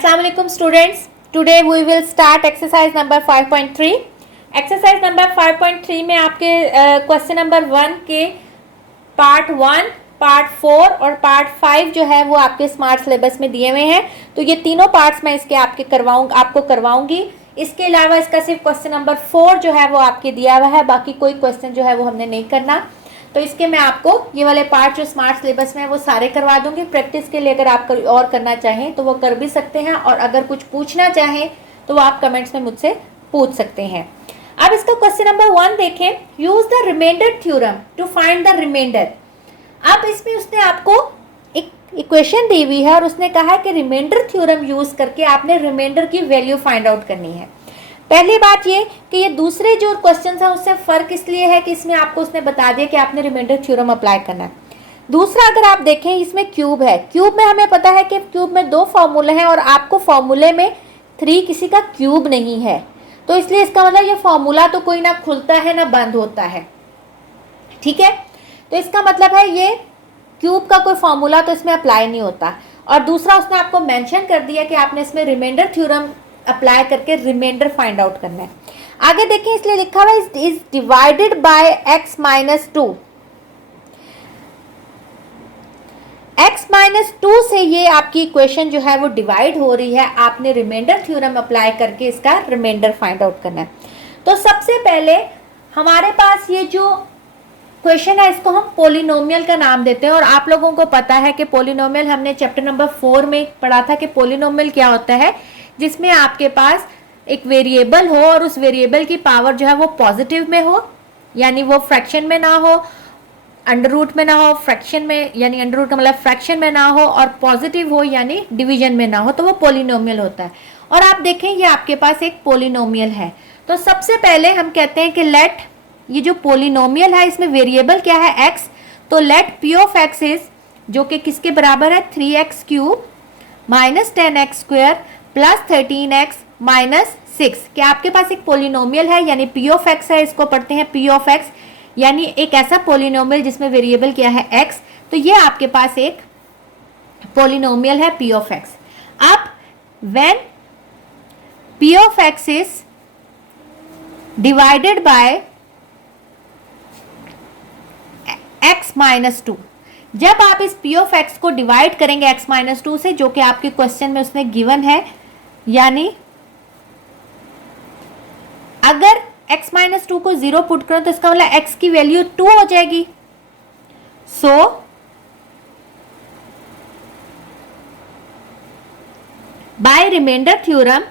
Assalamu alaikum students. Today we will start exercise number 5.3. Exercise number 5.3 में आपके question number 1 के part 1, part 4 और part 5 जो है वो आपके स्मार्ट सिलेबस में दिए हुए हैं। तो ये तीनों पार्ट्स मैं इसके आपको करवाऊंगी। इसके अलावा इसका सिर्फ क्वेश्चन नंबर 4 जो है वो आपके दिया हुआ है, बाकी कोई क्वेश्चन जो है वो हमने नहीं करना। तो इसके मैं आपको ये वाले पार्ट जो स्मार्ट सिलेबस में है वो सारे करवा दूंगी। प्रैक्टिस के लिए अगर आप और करना चाहें तो वो कर भी सकते हैं, और अगर कुछ पूछना चाहें तो वो आप कमेंट्स में मुझसे पूछ सकते हैं। अब इसका क्वेश्चन नंबर 1 देखें। Use the remainder theorem to find the remainder. अब इसमें उसने आपको एक इक्वेशन दी हुई है और उसने कहा है कि रिमाइंडर थ्योरम यूज करके आपने रिमाइंडर की वैल्यू फाइंड आउट करनी है। पहली बात ये कि ये दूसरे जो क्वेश्चन है उससे फर्क इसलिए है कि इसमें आपको उसने बता दिया कि आपने रिमाइंडर थ्योरम अप्लाई करना है। दूसरा, अगर आप देखें इसमें क्यूब है। क्यूब में हमें पता है कि क्यूब में 2 फॉर्मूले हैं और आपको फॉर्मूले में 3 किसी का क्यूब नहीं है, तो इसलिए इसका मतलब ये फॉर्मूला तो कोई ना खुलता है ना बंद होता है। ठीक है, तो इसका मतलब है ये क्यूब का कोई फॉर्मूला तो इसमें अप्लाई नहीं होता। और दूसरा, उसने आपको मेंशन कर दिया कि आपने इसमें रिमाइंडर थ्योरम अप्लाई करके रिमाइंडर फाइंड आउट करना है। आगे देखिए, इसलिए लिखा हुआ है is divided by x minus 2। x minus 2 से ये आपकी इक्वेशन जो है वो डिवाइड हो रही है। आपने रिमाइंडर थ्योरम अप्लाई करके इसका रिमाइंडर फाइंड आउट करना है। तो सबसे पहले हमारे पास ये जो क्वेश्चन है इसको हम पोलिनोमियल का नाम देते हैं। और आप लोगों को पता है कि पोलिनोमियल हमने चैप्टर नंबर 4 में पढ़ा था कि पोलिनोमियल क्या होता है, जिसमें आपके पास एक वेरिएबल हो और उस वेरिएबल की पावर जो है वो पॉजिटिव में हो, यानी वो फ्रैक्शन में ना हो, अंडर रूट में ना हो, फ्रैक्शन में यानी अंडर रूट का मतलब फ्रैक्शन में ना हो, और पॉजिटिव हो यानी डिवीजन में ना हो, तो वो पोलिनोमियल होता है। और आप देखें ये आपके पास एक पोलिनोमियल है। तो सबसे पहले हम कहते हैं कि लेट, ये जो पोलिनोमियल है इसमें वेरिएबल क्या है, x, तो let p of x is, जो कि किसके बराबर है, 3x cube minus 10x square plus 13x minus 6। क्या आपके पास एक पोलिनोमियल है, यानी p ऑफ x है, इसको पढ़ते हैं p ऑफ x, यानी एक ऐसा पोलिनोमियल जिसमें वेरिएबल क्या है x। तो ये आपके पास एक पोलिनोमियल है p ऑफ x। अब when p of x is divided by x minus 2, जब आप इस p ऑफ x को डिवाइड करेंगे x माइनस 2 से, जो कि आपके क्वेश्चन में उसने गिवन है, यानी अगर x माइनस 2 को 0 पुट करो तो इसका मतलब x की वैल्यू 2 हो जाएगी। So by remainder theorem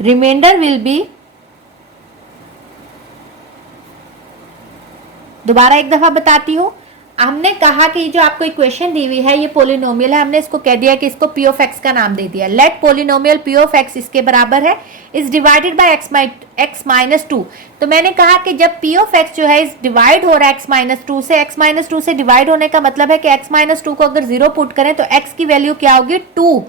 remainder will be, दोबारा एक दफा बताती हूं, हमने कहा कि जो आपको इक्वेशन दी हुई है ये पोलिनोमियल है, हमने इसको कह दिया कि इसको p ऑफ x का नाम दे दिया। Let polynomial p of x इसके बराबर है is divided by x minus 2। तो मैंने कहा कि जब p ऑफ x जो है इस डिवाइड हो रहा है x माइनस 2 से, x माइनस 2 से डिवाइड होने का मतलब है कि x माइनस 2 को अगर 0 पुट करें तो x की वैल्यू क्या होगी, 2।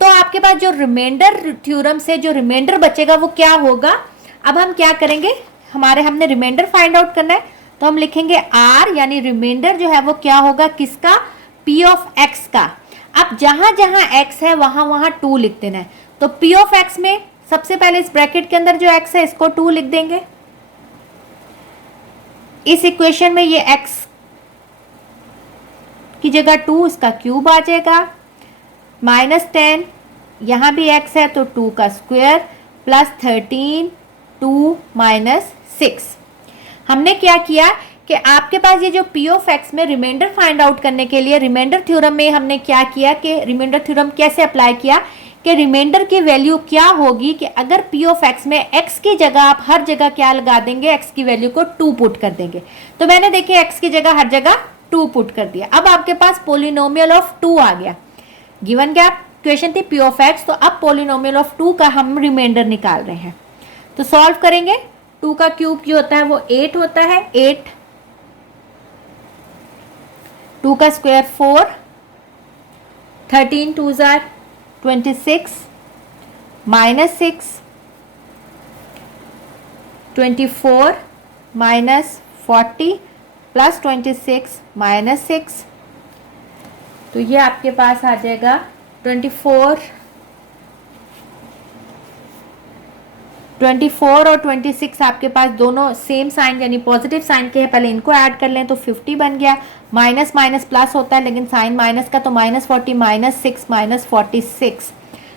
तो आपके पास जो रिमाइंडर थ्योरम से जो रिमाइंडर बचेगा वो क्या होगा। अब हम क्या करेंगे, हमने रिमाइंडर फाइंड आउट करना है, तो हम लिखेंगे r, यानी रिमाइंडर जो है वो क्या होगा, किसका, p ऑफ x का। अब जहां जहां x है वहां वहां 2 लिख देना है। तो p ऑफ x में सबसे पहले इस ब्रैकेट के अंदर जो x है इसको 2 लिख देंगे। इस इक्वेशन में ये x की जगह 2, इसका क्यूब आ जाएगा, माइनस 10, यहां भी x है तो 2 का स्क्वायर प्लस 13, 2 माइनस 6। हमने क्या किया कि आपके पास ये जो p ऑफ x में रिमाइंडर फाइंड आउट करने के लिए रिमाइंडर थ्योरम में हमने क्या किया कि रिमाइंडर थ्योरम कैसे अप्लाई किया कि रिमाइंडर की वैल्यू क्या होगी कि अगर p ऑफ x में x की जगह आप हर जगह क्या लगा देंगे, x की वैल्यू को 2 पुट कर देंगे। तो मैंने देखिए x की जगह हर जगह 2 पुट कर दिया। अब आपके पास पोलिनोमियल ऑफ 2 आ गया। गिवन क्या क्वेश्चन थी, p ऑफ x, तो अब पोलिनोमियल ऑफ 2 का हम रिमाइंडर निकाल रहे हैं। तो सॉल्व करेंगे, 2 का क्यूब जो होता है वो 8 होता है, 8, 2 का square 4, 13 2 jar 26, minus 6, 24 minus 40 plus 26 minus 6 तो ये आपके पास आ जाएगा 24 और 26 आपके पास दोनों सेम साइन यानी पॉजिटिव साइन के हैं। पहले इनको ऐड कर लें तो 50 बन गया। माइनस माइनस प्लस होता है लेकिन साइन माइनस का, तो -40 -6 -46।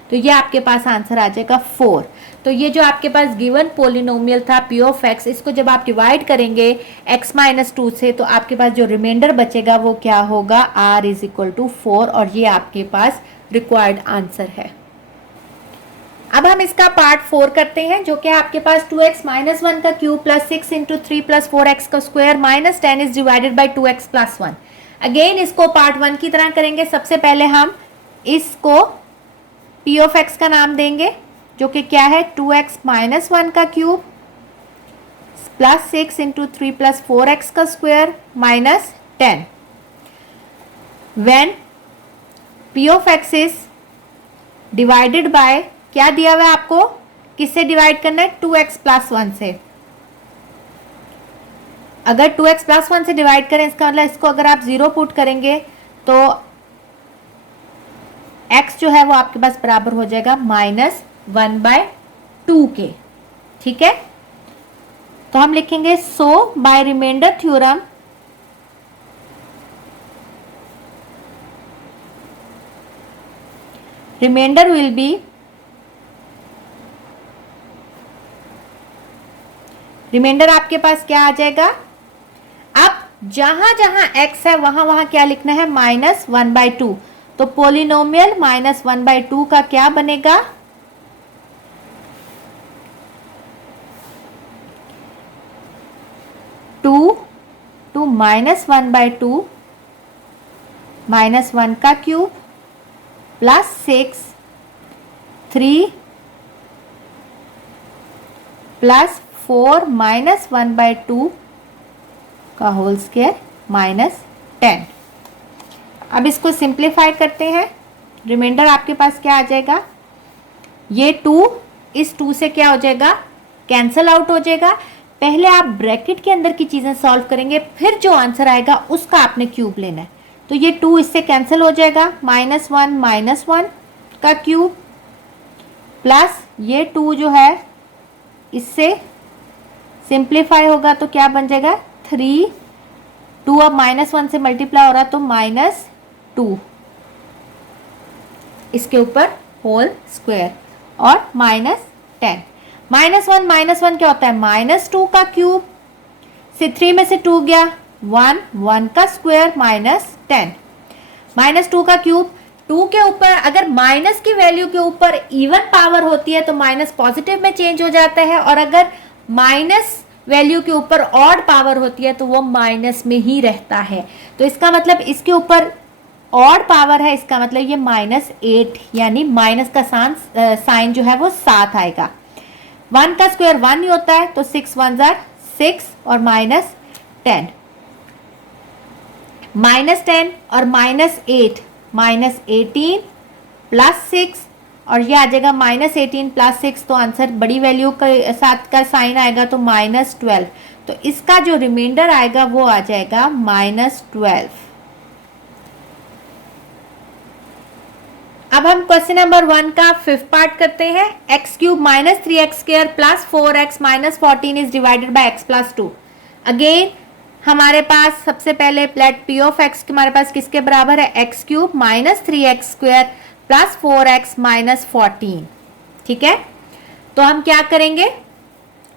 तो ये आपके पास आंसर आ जाएगा 4। तो ये जो आपके पास गिवन पोलिनोमियल था पी ऑफ एक्स, इसको जब आप डिवाइड करेंगे x-2 से तो आपके पास जो रिमाइंडर बचेगा वो क्या होगा, r = 4। और ये आपके पास रिक्वायर्ड आंसर है। अब हम इसका पार्ट 4 करते हैं, जो कि आपके पास 2x - 1 का क्यूब प्लस 6 × 3 + 4x का square minus 10 is divided by 2x + 1। Again इसको पार्ट 1 की तरह करेंगे। सबसे पहले हम इसको p ऑफ x का नाम देंगे, जो कि क्या है 2x - 1 का क्यूब प्लस 6 × 3 + 4x का square minus 10 when p of x is divided bye, क्या दिया हुआ है आपको, किससे डिवाइड करना है, 2x + 1 से। अगर 2x + 1 से डिवाइड करें इसका मतलब इसको अगर आप 0 पुट करेंगे तो x जो है वो आपके पास बराबर हो जाएगा -1/2 के। ठीक है, तो हम लिखेंगे so by remainder theorem remainder will be remainder आपके पास क्या आ जाएगा। अब जहां जहां x है वहां वहां क्या लिखना है, -1/2। तो पोलिनोमियल -1/2 का क्या बनेगा, टू -1/2 -1 का क्यूब प्लस 6 3 प्लस 4 -1/2 का होल स्क्वायर -10। अब इसको सिंप्लीफाई करते हैं। रिमाइंडर आपके पास क्या आ जाएगा, ये 2 इस 2 से क्या हो जाएगा, कैंसल आउट हो जाएगा। पहले आप ब्रैकेट के अंदर की चीजें सॉल्व करेंगे, फिर जो आंसर आएगा उसका आपने क्यूब लेना है। तो ये 2 इससे कैंसिल हो जाएगा, -1 का क्यूब प्लस ये 2 जो है इससे सिंप्लीफाई होगा तो क्या बन जाएगा 3, 2 अब -1 से मल्टीप्लाई हो रहा तो -2 इसके ऊपर होल स्क्वायर और -10। -1 क्या होता है, -2 का क्यूब से 3 में से 2 गया 1 का स्क्वायर -10। -2 का क्यूब, 2 के ऊपर अगर माइनस की वैल्यू के ऊपर इवन पावर होती है तो माइनस पॉजिटिव में चेंज हो जाता है, और अगर माइनस वैल्यू के ऊपर ऑड पावर होती है तो वो माइनस में ही रहता है। तो इसका मतलब इसके ऊपर ऑड पावर है, इसका मतलब ये -8 यानी माइनस का साइन जो है वो 7 आएगा। 1 का स्क्वायर 1 ही होता है तो 6 1 = 6 और -10 -10 और -8 -18 प्लस 6 और ये आ जाएगा -18 प्लस 6, तो आंसर बड़ी वैल्यू के साथ का साइन आएगा तो -12। तो इसका जो रिमाइंडर आएगा वो आ जाएगा -12। अब हम क्वेश्चन नंबर 1 का 5th पार्ट करते हैं। x³ - 3x² + 4x - 14 is divided by x + 2। Again हमारे पास सबसे पहले प्लेट p ऑफ x हमारे पास किसके बराबर है, x³ - 3x² + 4x - 14। ठीक है, तो हम क्या करेंगे,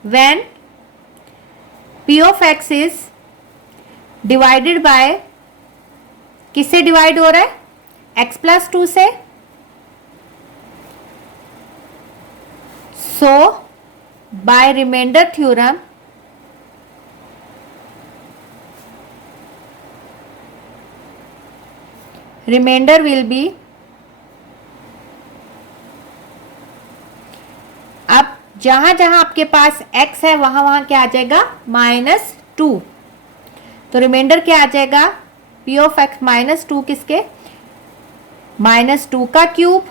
when p of x is divided by, किससे डिवाइड हो रहा है, x + 2 से। So by remainder theorem remainder will be, अब जहां जहां आपके पास x है वहां वहां क्या आ जाएगा, -2। तो रिमाइंडर क्या आ जाएगा, p ऑफ x -2 किसके, -2 का क्यूब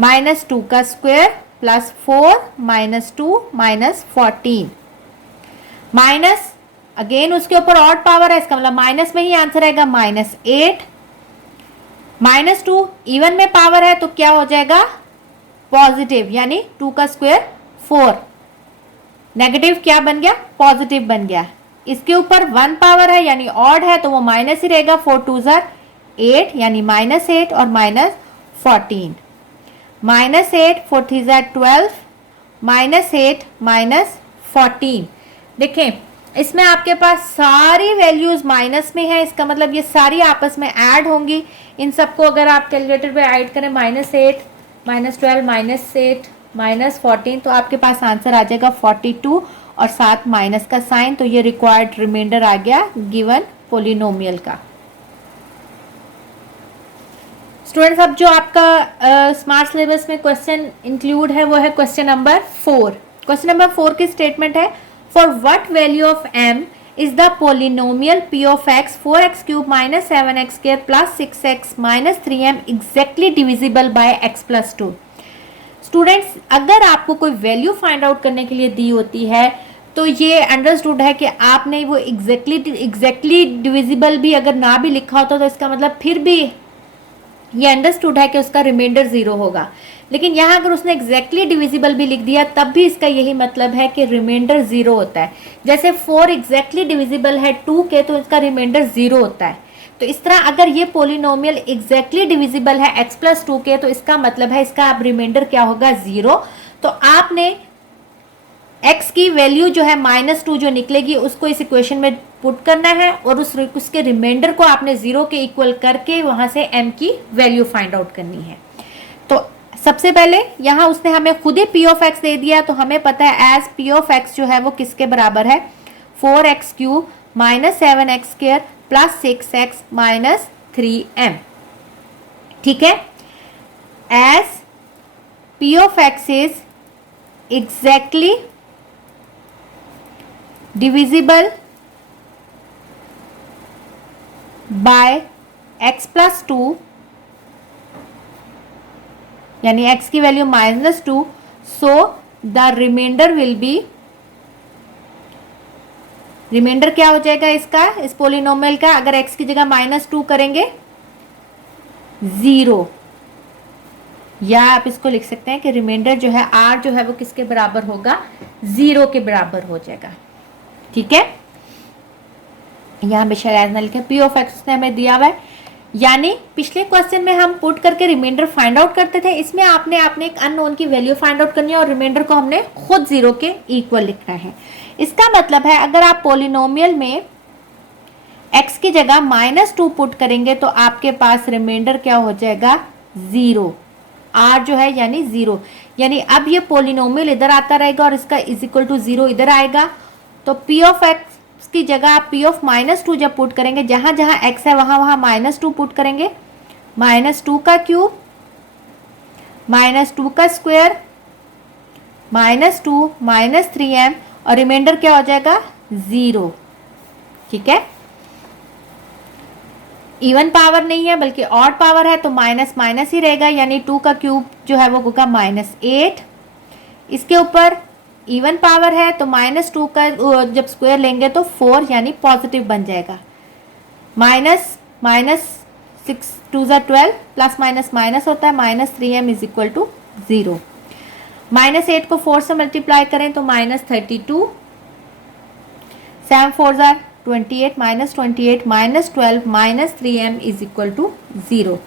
-2 का स्क्वायर प्लस 4 -2 -14 माइनस, अगेन उसके ऊपर ऑड पावर है, इसका मतलब माइनस में ही आंसर आएगा -8 -2 इवन में पावर है तो क्या हो जाएगा, पॉजिटिव, यानी 2 का स्क्वायर 4, नेगेटिव क्या बन गया, पॉजिटिव बन गया। इसके ऊपर 1 पावर है यानी ऑड है तो वो माइनस ही रहेगा, 4 2 ज़ार 8 यानी -8 और -14, -8 4 3 ज़ार 12, -8 -14। देखें इसमें आपके पास सारी वैल्यूज माइनस में है, इसका मतलब ये सारी आपस में ऐड होंगी। इन सबको अगर आप कैलकुलेटर पे ऐड करें, -8 -12 -8 -14, तो आपके पास आंसर आ जाएगा 42 और साथ माइनस का साइन। तो ये रिक्वायर्ड रिमाइंडर आ गया गिवन पोलिनोमियल का। स्टूडेंट्स अब जो आपका स्मार्ट सिलेबस में क्वेश्चन इंक्लूड है वो है क्वेश्चन नंबर 4। क्वेश्चन नंबर 4 की स्टेटमेंट है, for what value of m is the polynomial p of x 4x cube minus 7x square plus 6x minus 3m exactly divisible by x plus 2। Students अगर आपको कोई value find out करने के लिए दी होती है तो ये अंडरस्टूड है कि आपने वो एग्जैक्टली डिविजिबल भी अगर ना भी लिखा होता तो इसका मतलब फिर भी ये अंडरस्टूड है कि उसका रिमाइंडर 0 होगा। लेकिन यहाँ अगर उसने एग्जैक्टली डिविजिबल भी लिख दिया तब भी इसका यही मतलब है कि रिमाइंडर 0 होता है। जैसे 4 एग्जैक्टली डिविजिबल है 2 के तो इसका रिमाइंडर 0 होता है। तो इस तरह अगर ये पोलिनोमियल एग्जैक्टली डिविजिबल है x प्लस 2 के तो इसका मतलब है इसका अब रिमाइंडर क्या होगा, 0। तो आपने x की वैल्यू जो है -2 जो निकलेगी उसको इस इक्वेशन में पुट करना है और उसके रिमाइंडर को आपने 0 के इक्वल करके वहां से m की वैल्यू फाइंड आउट करनी है। तो सबसे पहले यहाँ उसने हमें खुद ही p ऑफ x दे दिया तो हमें पता है एज p ऑफ x जो है वो किसके बराबर है, 4x cube minus 7x square plus 6x minus 3m। ठीक है, as p of x is exactly divisible by x plus 2 यानी x की value -2, so the remainder will be, remainder क्या हो जाएगा इसका, इस पोलिनोमियल का अगर x की जगह -2 करेंगे 0, या आप इसको लिख सकते हैं कि रिमाइंडर जो है r जो है वो किसके बराबर होगा, 0 के बराबर हो जाएगा। ठीक है, यहाँ पे शायद ना लिखे, p ऑफ x ने हमें दिया हुआ है, यानी पिछले क्वेश्चन में हम पुट करके रिमाइंडर फाइंड आउट करते थे, इसमें आपने एक अननोन की वैल्यू फाइंड आउट करनी है और रिमाइंडर को हमने खुद 0 के इक्वल लिखना है। इसका मतलब है अगर आप पोलिनोमियल में x की जगह -2 पुट करेंगे तो आपके पास रिमाइंडर क्या हो जाएगा, 0, r जो है यानी 0, यानी अब ये पोलिनोमियल इधर आता रहेगा और इसका इज इक्वल टू 0 इधर आएगा। तो p ऑफ x की जगह आप p ऑफ -2 जब पुट करेंगे, जहां जहां x है वहां वहां -2 पुट करेंगे, -2 का क्यूब -2 का स्क्वायर -2 -3m और रिमाइंडर क्या हो जाएगा, 0। ठीक है, इवन पावर नहीं है बल्कि ऑड पावर है तो माइनस माइनस ही रहेगा, यानी 2 का क्यूब जो है वो होगा -8। इसके ऊपर इवन पावर है तो -2 का जब स्क्वायर लेंगे तो 4 यानी पॉजिटिव बन जाएगा। -6 2 ज़ा 12 प्लस माइनस माइनस होता है, -3m इज इक्वल टू 0। -8 को 4 से मल्टीप्लाई करें तो -32, 7 4 ज़ा 28 -28 -12 -3m इज इक्वल टू 0।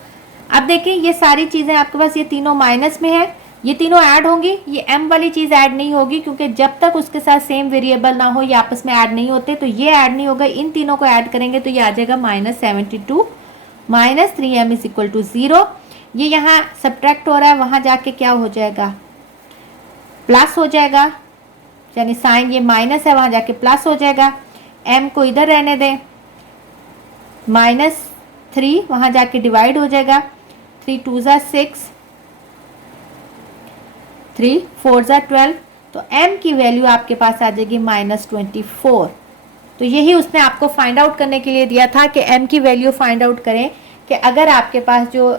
अब देखिए ये सारी चीज़ें आपके पास ये तीनों माइनस में है, ये तीनों ऐड होंगी, ये m वाली चीज़ ऐड नहीं होगी क्योंकि जब तक उसके साथ सेम वेरिएबल ना हो ये आपस में ऐड नहीं होते, तो ये ऐड नहीं होगा। इन तीनों को ऐड करेंगे तो ये आ जाएगा -72 -3m इज इक्वल टू 0। ये यहाँ सब्ट्रैक्ट हो रहा है, वहाँ जाके क्या हो जाएगा, प्लस हो जाएगा, यानी साइन ये माइनस है वहाँ जाके प्लस हो जाएगा। m को इधर रहने दें, -3 वहाँ जाके डिवाइड हो जाएगा, 3 2 ज़ा 6 3 4 ज़ा 12, तो m की वैल्यू आपके पास आ जाएगी -24। तो यही उसने आपको फाइंड आउट करने के लिए दिया था कि m की वैल्यू फाइंड आउट करें कि अगर आपके पास जो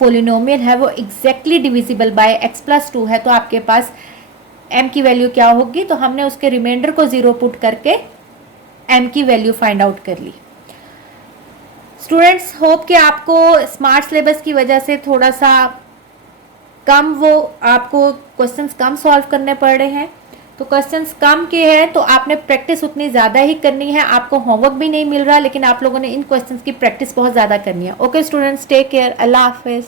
पोलिनोमियल है वो exactly divisible by x plus 2 है तो आपके पास m की वैल्यू क्या होगी। तो हमने उसके रिमाइंडर को 0 पुट करके m की वैल्यू फाइंड आउट कर ली। स्टूडेंट्स होप कि आपको स्मार्ट सिलेबस की वजह से थोड़ा सा कम वो आपको क्वेश्चंस कम सॉल्व करने पड़ रहे हैं। तो क्वेश्चंस कम के हैं तो आपने प्रैक्टिस उतनी ज़्यादा ही करनी है। आपको होमवर्क भी नहीं मिल रहा, लेकिन आप लोगों ने इन क्वेश्चंस की प्रैक्टिस बहुत ज़्यादा करनी है। ओके स्टूडेंट्स, टेक केयर, अल्लाह हाफिज़।